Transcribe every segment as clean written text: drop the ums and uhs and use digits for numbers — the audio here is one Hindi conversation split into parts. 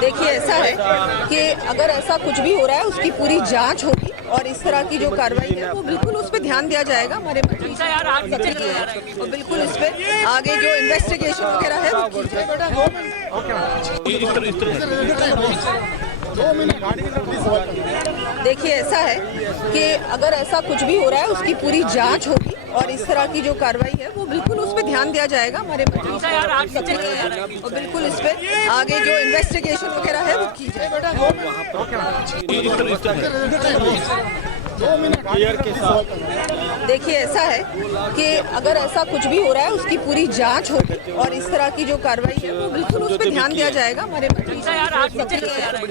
देखिए, ऐसा है कि अगर ऐसा कुछ भी हो रहा है उसकी पूरी जांच होगी और इस तरह की जो कार्रवाई है वो बिल्कुल उस पर ध्यान दिया जाएगा। हमारे मंत्री और बिल्कुल इस पे आगे जो इन्वेस्टिगेशन वगैरह है वो की देखिए, ऐसा है कि अगर ऐसा कुछ भी हो रहा है उसकी पूरी जांच होगी और इस तरह की जो कार्रवाई है वो बिल्कुल उस पर ध्यान दिया जाएगा। हमारे मंत्री और बिल्कुल इस पे आगे जो इन्वेस्टिगेशन वगैरह है वो की देखिए, ऐसा है कि अगर ऐसा कुछ भी हो रहा है उसकी पूरी जांच होगी और इस तरह की जो कार्रवाई है वो बिल्कुल उस पर ध्यान दिया जाएगा। हमारे मंत्री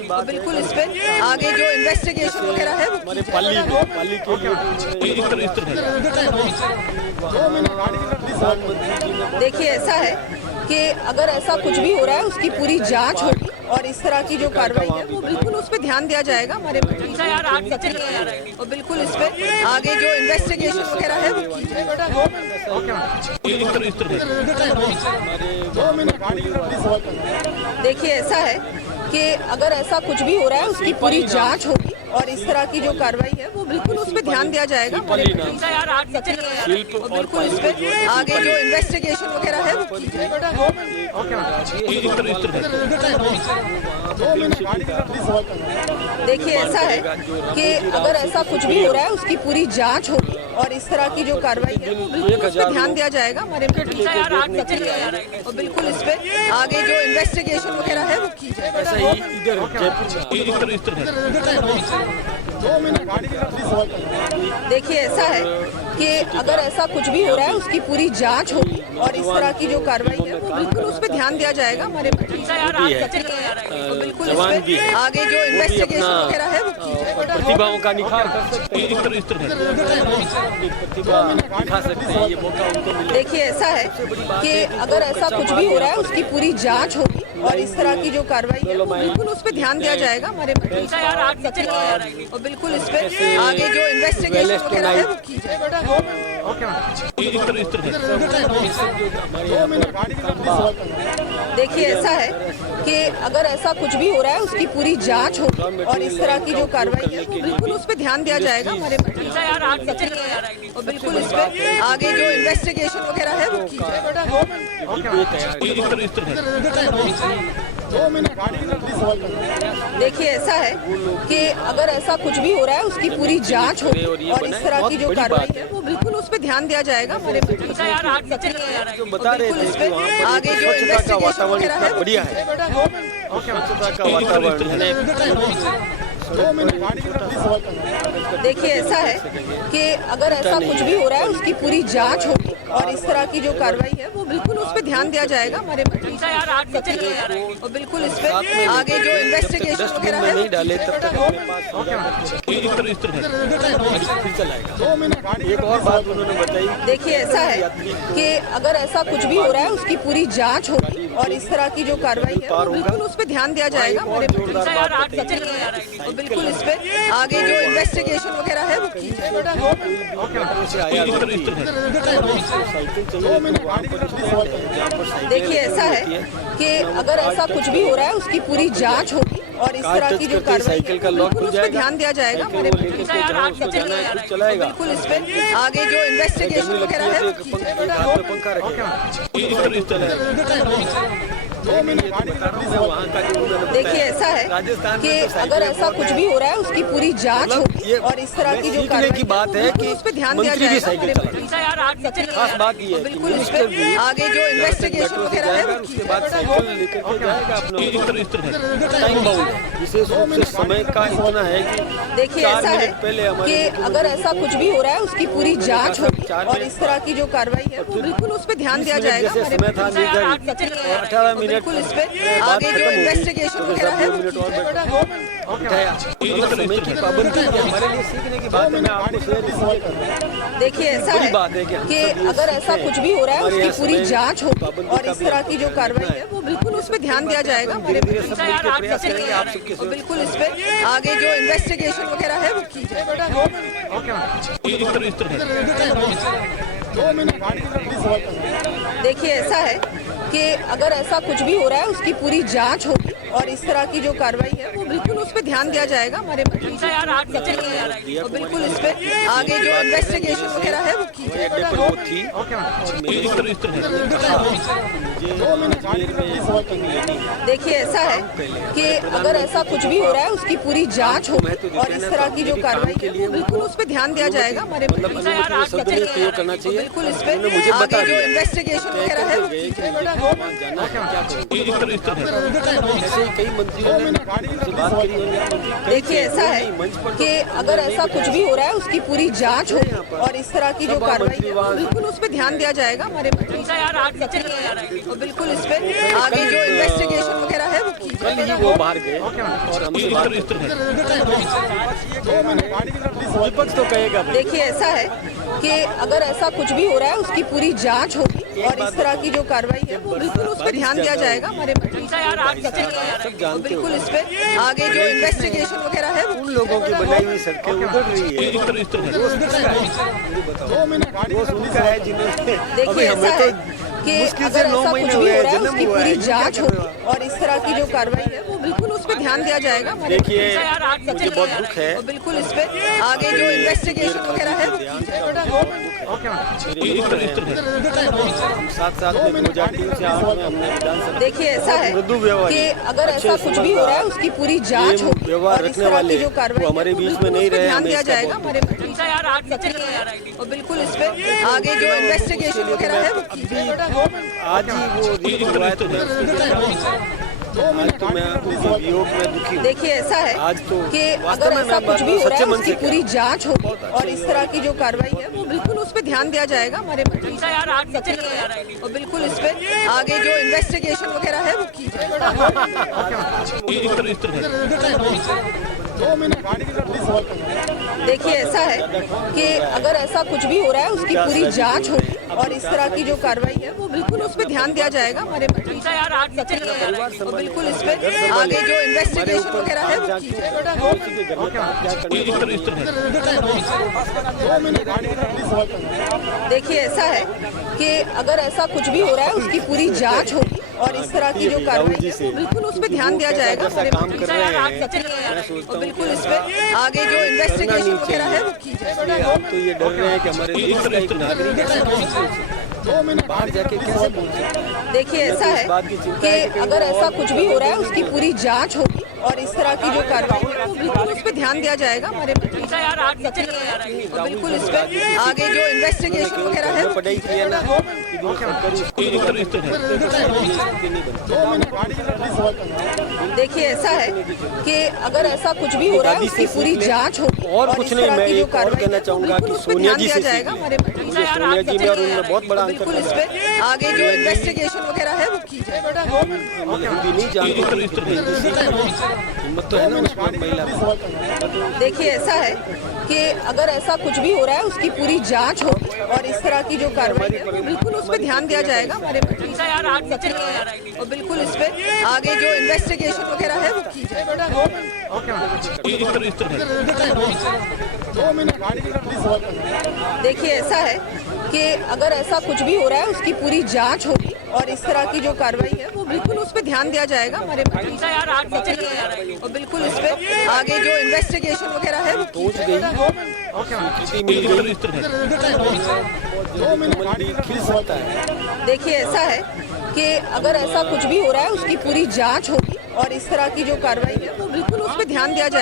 और बिल्कुल इस पे आगे जो इन्वेस्टिगेशन वगैरह है वो देखिए, ऐसा है कि अगर ऐसा कुछ भी हो रहा है उसकी पूरी जांच होगी और इस तरह की जो कार्रवाई है वो बिल्कुल उस पर ध्यान दिया जाएगा। हमारे मंत्री और बिल्कुल इस पे आगे जो इन्वेस्टिगेशन वगैरह है वो देखिए, ऐसा है कि अगर ऐसा कुछ भी हो रहा है उसकी पूरी जांच होगी और इस तरह की जो कार्रवाई है वो बिल्कुल उस पर ध्यान दिया जाएगा। हमारे मंत्री और बिल्कुल इस पे आगे जो इन्वेस्टिगेशन वगैरह है वो देखिए, ऐसा है कि अगर ऐसा कुछ भी हो रहा है उसकी पूरी जांच होगी और इस तरह की जो कार्रवाई है वो बिल्कुल उस पर ध्यान दिया जाएगा। हमारे मंत्री और बिल्कुल इस पे आगे जो इन्वेस्टिगेशन वगैरह है वो देखिए, ऐसा है कि अगर ऐसा कुछ भी हो रहा है उसकी पूरी जांच होगी और इस तरह की जो कार्रवाई है वो बिल्कुल उस पर ध्यान दिया जाएगा। हमारे मंत्री और बिल्कुल इस पे आगे जो इन्वेस्टिगेशन वगैरह है वो प्रतिभाओं का निखार कर सकते हैं, ये मौका उनको मिले। देखिए, ऐसा है कि अगर ऐसा कुछ भी हो रहा है उसकी पूरी जांच होगी और इस तरह की जो कार्रवाई है वो बिल्कुल उस पर ध्यान दिया जाएगा। हमारे मंत्री और बिल्कुल इस पे आगे जो इन्वेस्टिगेशन वगैरह है वो देखिए, ऐसा है कि अगर ऐसा कुछ भी हो रहा है उसकी पूरी जांच होगी और इस तरह की जो कार्रवाई है वो बिल्कुल उस पर ध्यान दिया जाएगा। हमारे मंत्री और बिल्कुल इस पे आगे जो इन्वेस्टिगेशन वगैरह है वो देखिए, ऐसा है कि अगर ऐसा कुछ भी हो रहा है उसकी पूरी जांच होगी और इस तरह की जो कार्रवाई है वो बिल्कुल उस पर ध्यान दिया जाएगा। हमारे मंत्री और बिल्कुल इस पे आगे जो इन्वेस्टिगेशन वगैरह है बढ़िया है, स्वच्छता का वातावरण देखिए, ऐसा है कि अगर ऐसा कुछ भी हो रहा है उसकी पूरी जांच होगी और इस तरह की जो कार्रवाई है वो बिल्कुल उस पर ध्यान दिया जाएगा। हमारे मंत्री और बिल्कुल इस पे आगे जो इन्वेस्टिगेशन वगैरह है एक और बात उन्होंने बताई। देखिए, ऐसा है कि अगर ऐसा कुछ भी हो रहा है उसकी पूरी जांच होगी और इस तरह की जो कार्रवाई है वो बिल्कुल उस पर ध्यान दिया जाएगा। हमारे मंत्री और बिल्कुल इस पे आगे जो इन्वेस्टिगेशन वगैरह है वो देखिए, ऐसा है कि अगर ऐसा कुछ भी हो रहा है उसकी पूरी जांच होगी और इस तरह की जो कार्रवाई है वो बिल्कुल उस पर ध्यान दिया जाएगा। हमारे मंत्री और बिल्कुल इस पे आगे जो इन्वेस्टिगेशन वगैरह है देखिए, ऐसा है कि अगर ऐसा कुछ भी हो रहा है उसकी पूरी जांच होगी और इस तरह की जो कार्रवाई की बात है कि उस पर ध्यान दिया जाएगा। खास बात ये है बिल्कुल इस पे आगे जो इन्वेस्टिगेशन वगैरह है उसके बाद साइकिल लेकर के जाएगा अपना टाइम बाउंड है, विशेष रूप से समय का इतना है कि देखिए, ऐसा है कि अगर ऐसा कुछ भी हो रहा है उसकी पूरी जांच होगी और इस तरह की जो कार्रवाई है वो बिल्कुल उस पर ध्यान दिया जाएगा। जैसे समय था निर्धारित 18 मिनट बिल्कुल इस पे आगे जो इन्वेस्टिगेशन वगैरह है समय की पाबंदी हमारे लिए सीखने की बात है। मैं आपको शेयर इसलिए कर रहा हूं। देखिए, ऐसा है कि अगर ऐसा कुछ भी हो रहा है उसकी पूरी जांच होगी और इस तरह की जो कार्रवाई है वो बिल्कुल उस पर ध्यान दिया जाएगा। हमारे मंत्री और बिल्कुल इस पे आगे जो इन्वेस्टिगेशन वगैरह है वो देखिए ऐसा है कि अगर ऐसा कुछ भी हो रहा है उसकी पूरी जांच होगी और इस तरह की जो कार्रवाई है वो बिल्कुल उस पर ध्यान दिया जाएगा हमारे मंत्री जी और बिल्कुल इस पे आगे जो इन्वेस्टिगेशन वगैरह है वो की जाएगा। थी और मेरी देखिए ऐसा है कि अगर ऐसा कुछ भी हो रहा है उसकी पूरी जांच होगी और इस तरह की जो कार्रवाई है वो बिल्कुल उस पर ध्यान दिया जाएगा हमारे प्रयोग करना चाहिए। बिल्कुल इस पे मुझे बता आगे जो दिया इन्वेस्टिगेशन वगैरह है वो की जाएगा। जाना है क्या करूं। ऐसे ही कई मंत्रियों ने मुझसे बात करी और देखिए ऐसा है कि अगर ऐसा कुछ भी हो रहा है उसकी पूरी जांच होगी और इस तरह की जो कार्रवाई है वो बिल्कुल उस पर ध्यान दिया जाएगा हमारे मंत्री और बिल्कुल इस पे आगे जो इन्वेस्टिगेशन वगैरह है वो की कल ही जाएगा। वो बाहर गए और हमसे बात विपक्ष तो कहेगा भाई। देखिए ऐसा है कि अगर ऐसा कुछ भी हो रहा है उसकी पूरी जांच होगी और इस तरह की जो कार्रवाई है वो बिल्कुल उस पर ध्यान दिया जाएगा हमारे मंत्री और बिल्कुल इस पे आगे जो इन्वेस्टिगेशन वगैरह है उन लोगों की बनाई हुई सड़कें उधर रही है मुझे बताओ वो उनका है जिन्होंने देखिए हमें ऐसा तो है कि मुश्किल अगर से 9 ऐसा महीने कुछ भी हुए हो रहा है जन्म उसकी हुआ है पूरी जांच होगी और इस तरह की जो कार्रवाई है वो बिल्कुल उस पर ध्यान दिया जाएगा हमारे देखिए मुझे बहुत दुख है और बिल्कुल इस पे आगे जो इन्वेस्टिगेशन वगैरह है वो की जाएगा। साथ साथ में 2003 से 8 में हमने विधानसभा देखिए ऐसा है मृदु व्यवहार कि अगर ऐसा कुछ भी हो रहा है उसकी पूरी जांच होगी व्यवहार और इस रखने तरह वाले की जो कार्रवाई वो हमारे है वो बीच बिल्कुल में नहीं उस पे रहे ध्यान हमें दिया इसका जाएगा हमारे और बिल्कुल इस पे आगे जो इन्वेस्टिगेशन वगैरह है वो की जाएगा। आज ही वो रीत हुआ है तो मैं उसके लिए आज तो मैं उनके वियोग में दुखी हूँ। देखिए ऐसा है आज तो कि वास्तव अगर में ऐसा मैं कुछ भी हो रहा सच्चे है मन उसकी से पूरी जांच होगी और इस तरह की जो कार्रवाई है वो बिल्कुल उस पे ध्यान दिया जाएगा हमारे मंत्री और बिल्कुल इस पे आगे जो इन्वेस्टिगेशन वगैरह है वो की जाएगा। देखिए ऐसा है कि अगर ऐसा कुछ भी हो रहा है उसकी पूरी जांच होगी और इस तरह की जो कार्रवाई है वो बिल्कुल उस पे ध्यान दिया जाएगा हमारे मंत्री और बिल्कुल इस पे आगे जो इन्वेस्टिगेशन वगैरह है वो की जाएगा। उसी के घर में क्या करना देखिए ऐसा है कि अगर ऐसा कुछ भी हो रहा है उसकी पूरी जांच होगी और इस तरह की जो कार्रवाई है वो बिल्कुल उस पे ध्यान दिया जाएगा हमारे काम कर रहे हैं और बिल्कुल इस पे आगे जो इन्वेस्टिगेशन वगैरह है वो की जाएगा। हम तो ये डर रहे हैं कि हमारे देश का एक नागरिक ऐसा कैसे बोल सकता है बाहर जाके कैसे बोल सकता है। देखिए ऐसा है कि अगर ऐसा कुछ भी हो रहा है उसकी पूरी जांच होगी और इस तरह की जो कार्रवाई है वो बिल्कुल उस पे ध्यान दिया जाएगा हमारे और बिल्कुल इस पे आगे जो इन्वेस्टिगेशन वगैरह है वो पढ़ाई की है ना सरकारी देखिए ऐसा है कि अगर ऐसा कुछ भी हो रहा है उसकी पूरी जांच होगी और कुछ नहीं। मैं एक और कहना चाहूंगा कि सोनिया जी से जाएगा हमारे मुझे सोनिया जी में और उनमें बहुत बड़ा अंतर बिल्कुल इस पे आगे जो इन्वेस्टिगेशन वगैरह है वो की जाएगा। हिंदी नहीं जानती हिम्मत तो है ना उसमें महिला देखिए ऐसा है कि अगर ऐसा कुछ भी हो रहा है उसकी पूरी जांच होगी और इस तरह की जो कार्रवाई है वो बिल्कुल उस पे ध्यान दिया जाएगा हमारे और बिल्कुल इस पे आगे जो इन्वेस्टिगेशन वगैरह है वो की जाएगा। देखिए ऐसा है कि अगर ऐसा कुछ भी हो रहा है उसकी पूरी जांच होगी और इस तरह की जो कार्रवाई है वो बिल्कुल उस पे ध्यान दिया जाएगा हमारे और बिल्कुल इस पे आगे जो इन्वेस्टिगेशन वगैरह है वो की जाएगा। स्वीकृति मिल गई खिल सकता है। देखिए ऐसा है कि अगर ऐसा कुछ भी हो रहा है उसकी पूरी जांच होगी और इस तरह की जो कार्रवाई है वो बिल्कुल उस पे ध्यान दिया जाएगा।